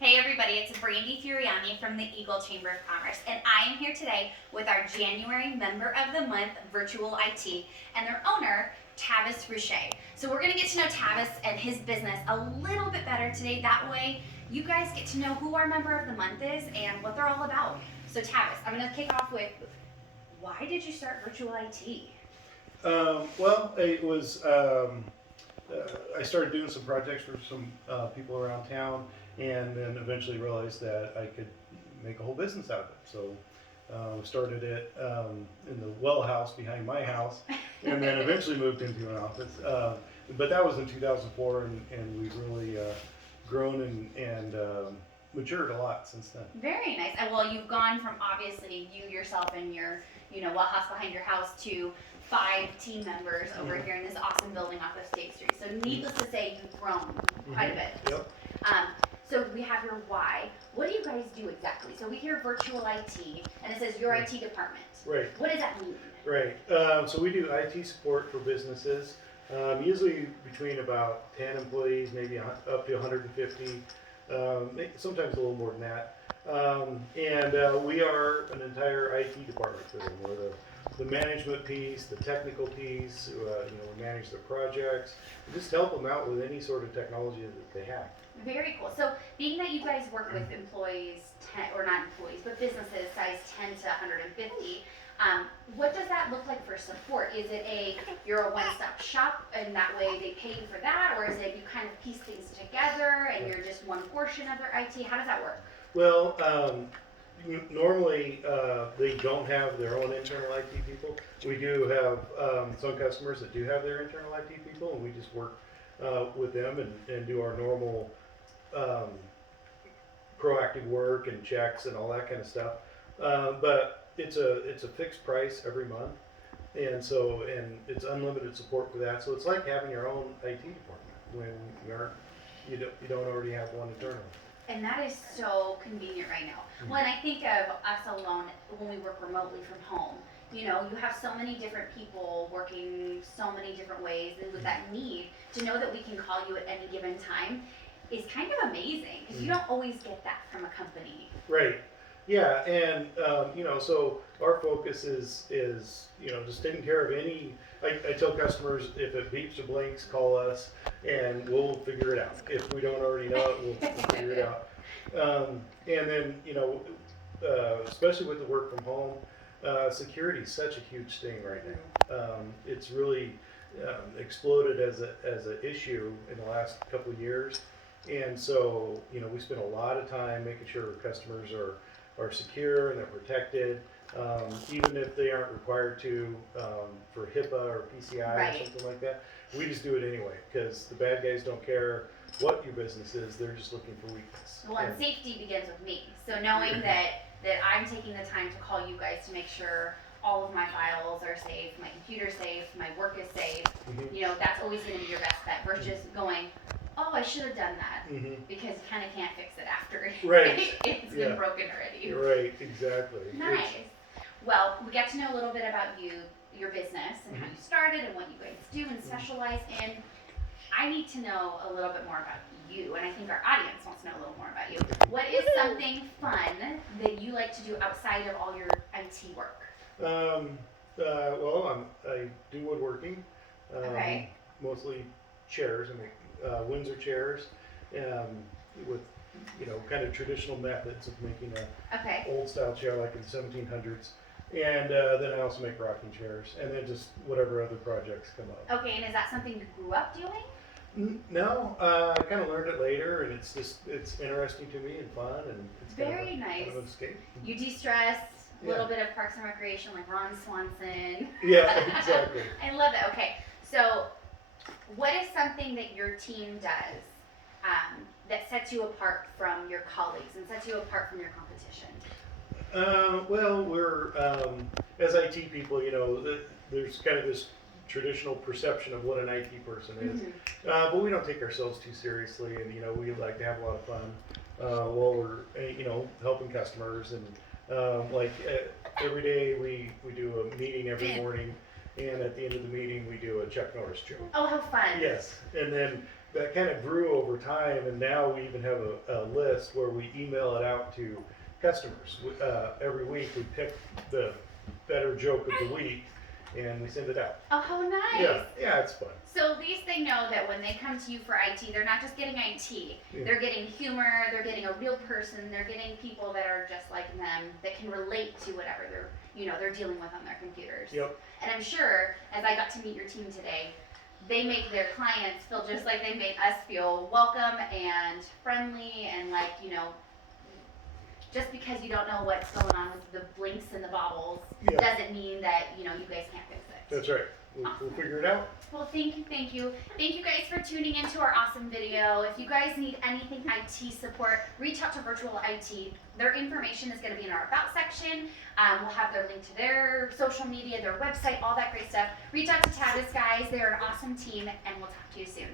Hey everybody, it's Brandy Furiani from the Eagle Chamber of Commerce, and I am here today with our January Member of the Month Virtual IT and their owner, Tavis Ruche. So we're going to get to know Tavis and his business a little bit better today. That way you guys get to know who our Member of the Month is and what they're all about. So Tavis, I'm going to kick off with, why did you start Virtual IT? Well, it was, I started doing some projects for some people around town, and then eventually realized that I could make a whole business out of it. So we started it in the well house behind my house, and then eventually moved into an office. But that was in 2004, and we've really grown and matured a lot since then. Very nice. And well, you've gone from obviously you yourself and your, well house behind your house to 5 team members over here in this awesome building off of State Street. So needless to say, you've grown quite a bit. Yep. So we have your why. What do you guys do exactly? So we hear virtual IT, and it says your IT department. Right. What does that mean? Right. So we do IT support for businesses, usually between about 10 employees, maybe up to 150, sometimes a little more than that. And we are an entire IT department for them. We're the management piece, the technical piece. We manage their projects. We just help them out with any sort of technology that they have. Very cool. So being that you guys work with employees, or not employees, but businesses size 10 to 150, what does that look like for support? Is it you're a one-stop shop and that way they pay you for that, or is it you kind of piece things together and you're just one portion of their IT? How does that work? Well, normally they don't have their own internal IT people. We do have some customers that do have their internal IT people, and we just work with them and do our normal proactive work and checks and all that kind of stuff. But it's a fixed price every month, and it's unlimited support for that. So it's like having your own IT department when you don't already have one internally. And that is so convenient right now. When I think of us alone, when we work remotely from home, you have so many different people working so many different ways, and with that need to know that we can call you at any given time is kind of amazing, because you don't always get that from a company. Right. Yeah, and so our focus is just taking care of any. I tell customers, if it beeps or blinks, call us, and we'll figure it out. If we don't already know it, we'll figure it out. And then especially with the work from home, security is such a huge thing right now. It's really exploded as an issue in the last couple of years, and so we spend a lot of time making sure our customers are secure and they're protected, even if they aren't required to for HIPAA or PCI Right. or something like that. We just do it anyway because the bad guys don't care what your business is; they're just looking for weakness. Well, and safety begins with me. So knowing that I'm taking the time to call you guys to make sure all of my files are safe, my computer's safe, my work is safe, that's always going to be your best bet versus going, oh, I should have done that, because you kind of can't fix it after Right. it's been broken already. Right, exactly. Nice. Well, we got to know a little bit about your business, and how you started, and what you guys do and specialize in. I need to know a little bit more about you, and I think our audience wants to know a little more about you. What is something fun that you like to do outside of all your IT work? Well, I do woodworking. Okay. Mostly chairs. I make Windsor chairs with kind of traditional methods of making Okay. a old style chair like in the 1700s. And then I also make rocking chairs, and then just whatever other projects come up. Okay, and is that something you grew up doing? No, I kind of learned it later, and it's interesting to me and fun, and it's Very nice. kind of an escape. You de-stress, a little Yeah. bit of Parks and Recreation like Ron Swanson. Yeah, exactly. I love it. Okay, so what is something that your team does that sets you apart from your colleagues and sets you apart from your competition? Well, we're as IT people, there's kind of this traditional perception of what an IT person is, but we don't take ourselves too seriously, and we like to have a lot of fun while we're helping customers, and every day we do a meeting every morning, and at the end of the meeting we do a Chuck Norris joke. Oh, how fun! Yes, and then that kind of grew over time, and now we even have a list where we email it out to customers. Every week we pick the better joke of the week and we send it out. Oh, how nice. Yeah, it's fun. So at least they know that when they come to you for IT, they're not just getting IT. Yeah. They're getting humor, they're getting a real person, they're getting people that are just like them, that can relate to whatever they're dealing with on their computers. Yep. And I'm sure, as I got to meet your team today, they make their clients feel just like they made us feel welcome and friendly, and like, just because you don't know what's going on with the blinks and the bobbles doesn't mean that, you guys can't fix it. That's right. We'll figure it out. Well, thank you. Thank you guys for tuning into our awesome video. If you guys need anything IT support, reach out to Virtual IT. Their information is going to be in our About section. We'll have their link to their social media, their website, all that great stuff. Reach out to Tavis, guys. They're an awesome team, and we'll talk to you soon.